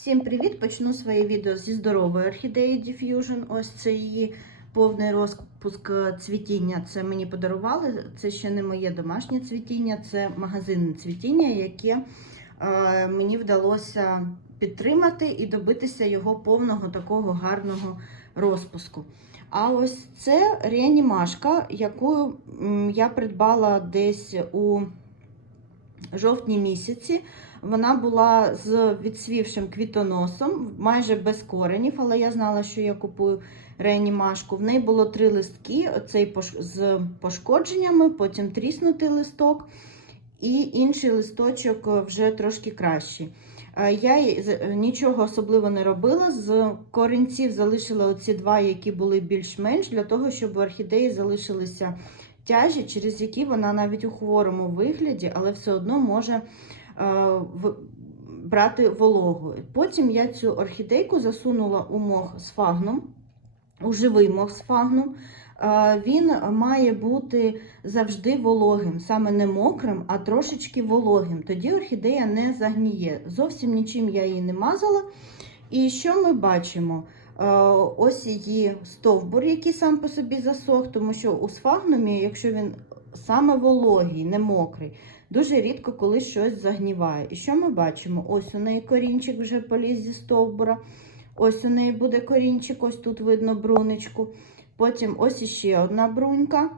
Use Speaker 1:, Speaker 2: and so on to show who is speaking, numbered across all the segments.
Speaker 1: Всім привіт! Почну своє відео зі здорової орхідеї Diffusion. Ось це її повний розпуск цвітіння. Це мені подарували. Це ще не моє домашнє цвітіння, це магазинне цвітіння, яке е, мені вдалося підтримати і добитися його повного такого гарного розпуску. А ось це реанімашка, яку я придбала десь у жовтні місяці. Вона була з відсвівшим квітоносом, майже без коренів, але я знала, що я купую реанімашку. В неї було три листки: оцей з пошкодженнями, потім тріснутий листок, і інший листочок вже трошки кращий. Е, Я нічого особливо не робила. З корінців залишила оці два, які були більш-менш, для того, щоб орхідеї залишилися тяжі, через які вона навіть у хворому вигляді, але все одно може е, брати вологу. Потім я цю орхідейку засунула у мох з фагном, у живий мох з фагном. Е, Він має бути завжди вологим, саме не мокрим, а трошечки вологим. Тоді орхідея не загніє. Зовсім нічим я її не мазала. І що ми бачимо? Е, Ось її стовбур, який сам по собі засох, тому що у сфагнумі, якщо він саме вологий, не мокрий, дуже рідко коли щось загніває. І що ми бачимо? Ось у неї корінчик вже поліз зі стовбура. Ось у неї буде корінчик, ось тут видно брунечку. Потім ось іще одна брунька.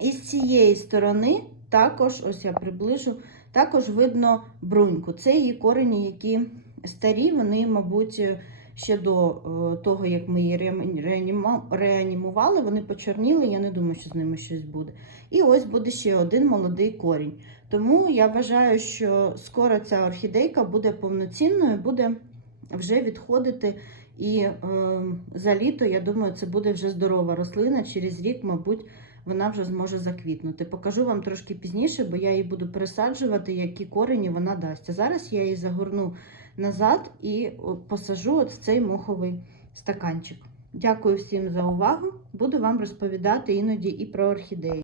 Speaker 1: І з цієї сторони також, ось я приближу, також видно бруньку. Це її корені, які старі, вони, мабуть, ще до е, того, як ми її реанімували, вони почорніли. Я не думаю, що з ними щось буде. І ось буде ще один молодий корінь. Тому я вважаю, що скоро ця орхідейка буде повноцінною, буде вже відходити. І е, за літо, я думаю, це буде вже здорова рослина. Через рік, мабуть, вона вже зможе заквітнути. Покажу вам трошки пізніше, бо я її буду пересаджувати, які корені вона дасть. А зараз я її загорну назад і посажу от в цей моховий стаканчик. Дякую всім за увагу. Буду вам розповідати іноді і про орхідеї.